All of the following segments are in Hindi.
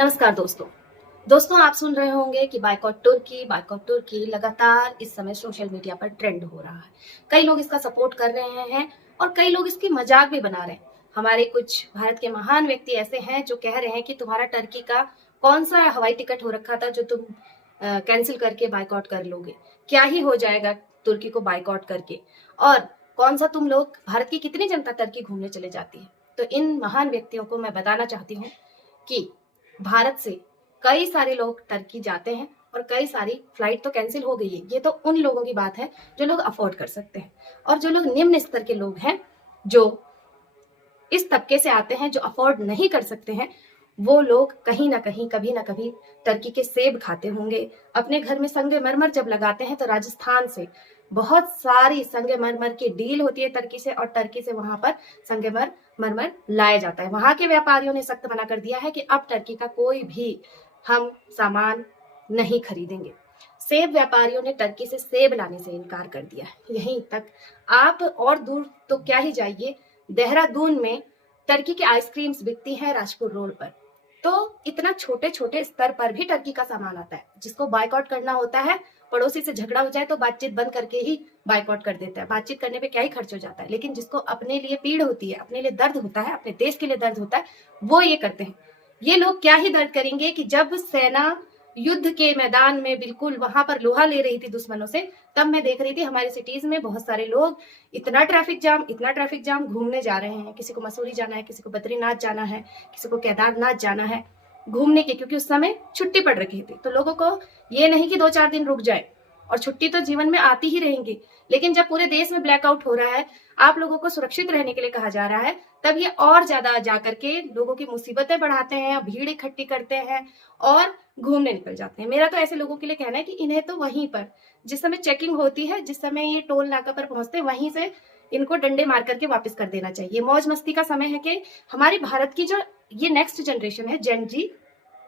नमस्कार दोस्तों। दोस्तों, आप सुन रहे होंगे कि बाइकॉट तुर्की लगातार इस समय सोशल मीडिया पर ट्रेंड हो रहा है। कई लोग इसका सपोर्ट कर रहे हैं और कई लोग इसकी मजाक भी बना रहे हैं। हमारे कुछ भारत के महान व्यक्ति ऐसे हैं जो कह रहे हैं कि तुम्हारा टर्की का कौन सा हवाई टिकट हो रखा था जो तुम कैंसिल करके बाइकआउट कर लोगे। क्या ही हो जाएगा तुर्की को बाइकआउट करके। और कौन सा तुम लोग, भारत की कितनी जनता टर्की घूमने चले जाती है। तो इन महान व्यक्तियों को मैं बताना चाहती हूँ कि भारत से कई सारे लोग टर्की जाते हैं और कई सारी फ्लाइट तो कैंसिल हो गई है। ये तो उन लोगों की बात है जो लोग अफोर्ड कर सकते हैं, और जो लोग निम्न स्तर के लोग हैं, जो इस तबके से आते हैं, जो अफोर्ड नहीं कर सकते हैं, वो लोग कहीं ना कहीं कभी ना कभी टर्की के सेब खाते होंगे। अपने घर में संगमरमर जब लगाते हैं तो राजस्थान से बहुत सारी संगमरमर की डील होती है टर्की से, और टर्की से वहां पर संगमरमर लाया जाता है। वहां के व्यापारियों ने सख्त मना कर दिया है कि अब टर्की का कोई भी हम सामान नहीं खरीदेंगे। सेब व्यापारियों ने टर्की से सेब लाने से इनकार कर दिया है। यहीं तक आप और दूर तो क्या ही जाइए, देहरादून में टर्की की आइसक्रीम्स बिकती हैं राजपुर रोड पर। तो इतना छोटे छोटे स्तर पर भी टर्की का सामान आता है। जिसको बाइकआउट करना होता है, पड़ोसी से झगड़ा हो जाए तो बातचीत बंद करके ही बाइकआउट कर देता है। बातचीत करने पे क्या ही खर्च हो जाता है, लेकिन जिसको अपने लिए पीड़ होती है, अपने लिए दर्द होता है, अपने देश के लिए दर्द होता है, वो ये करते हैं। ये लोग क्या ही दर्द करेंगे कि जब सेना युद्ध के मैदान में बिल्कुल वहां पर लोहा ले रही थी दुश्मनों से, तब मैं देख रही थी हमारे सिटीज में बहुत सारे लोग इतना ट्रैफिक जाम घूमने जा रहे हैं। किसी को मसूरी जाना है, किसी को बद्रीनाथ जाना है, किसी को केदारनाथ जाना है घूमने के, क्योंकि उस समय छुट्टी पड़ रखी थी। तो लोगों को ये नहीं कि 2-4 दिन रुक जाए, और छुट्टी तो जीवन में आती ही रहेंगी, लेकिन जब पूरे देश में ब्लैकआउट हो रहा है, आप लोगों को सुरक्षित रहने के लिए कहा जा रहा है, तब ये और ज्यादा जाकर के लोगों की मुसीबतें बढ़ाते हैं, भीड़ इकट्ठी करते हैं और घूमने निकल जाते हैं। मेरा तो ऐसे लोगों के लिए कहना है कि इन्हें तो वहीं पर जिस समय चेकिंग होती है, जिस समय ये टोल नाका पर पहुंचते हैं, वहीं से इनको डंडे मार करके वापस कर देना चाहिए। मौज मस्ती का समय है कि हमारे भारत की जो ये नेक्स्ट जनरेशन है, जेन जी,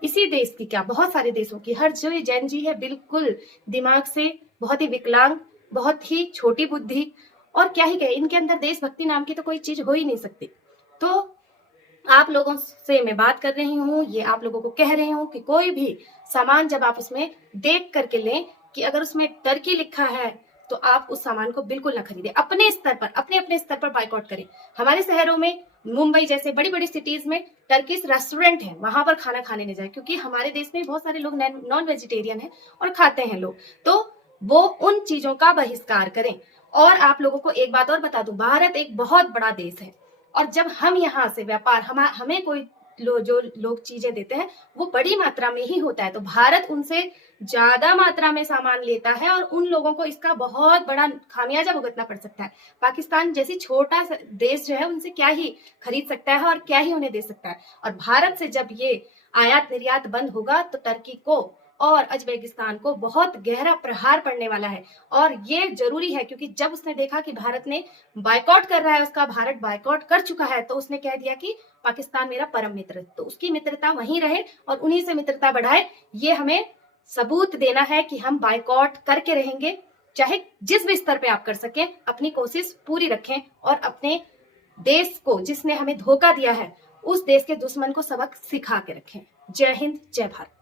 इसी देश की क्या बहुत सारे देशों की, हर जो ये जेन जी है बिल्कुल दिमाग से बहुत ही विकलांग, बहुत ही छोटी बुद्धि, और क्या ही कहे, इनके अंदर देशभक्ति नाम की तो कोई चीज हो ही नहीं सकती। तो आप लोगों से मैं बात कर रही हूँ, ये आप लोगों को कह रही हूँ कि कोई भी सामान जब आप उसमें देख करके लें कि अगर उसमें टर्की लिखा है, तो आप उस सामान को बिल्कुल ना खरीदें। अपने स्तर पर, अपने अपने स्तर पर बाइकआउट करें। हमारे शहरों में, मुंबई जैसे बड़ी बड़ी सिटीज में टर्किश रेस्टोरेंट है, वहां पर खाना खाने नहीं जाए, क्योंकि हमारे देश में बहुत सारे लोग नॉन वेजिटेरियन है और खाते हैं लोग, तो वो उन चीजों का बहिष्कार करें। और आप लोगों को एक बात और बता दूं, भारत एक बहुत बड़ा देश है, और जब हम यहाँ से व्यापार, हमें कोई जो लोग चीजें देते हैं वो बड़ी मात्रा में ही होता है, तो भारत उनसे ज्यादा मात्रा में सामान लेता है, और उन लोगों को इसका बहुत बड़ा खामियाजा भुगतना पड़ सकता है। पाकिस्तान जैसी छोटा देश जो है उनसे क्या ही खरीद सकता है और क्या ही उन्हें दे सकता है। और भारत से जब ये आयात निर्यात बंद होगा तो टर्की को और अजबेकिस्तान को बहुत गहरा प्रहार पड़ने वाला है। और ये जरूरी है, क्योंकि जब उसने देखा कि भारत ने बाइकआउट कर रहा है, उसका भारत बाइकआउट कर चुका है, तो उसने कह दिया कि पाकिस्तान मेरा परम मित्र, तो उसकी मित्रता वहीं रहे और उन्हीं से मित्रता बढ़ाए। ये हमें सबूत देना है कि हम बाइकआउट करके रहेंगे, चाहे जिस भी स्तर पे आप कर सकें, अपनी कोशिश पूरी रखें और अपने देश को, जिसने हमें धोखा दिया है, उस देश के दुश्मन को सबक सिखा के रखें। जय हिंद, जय भारत।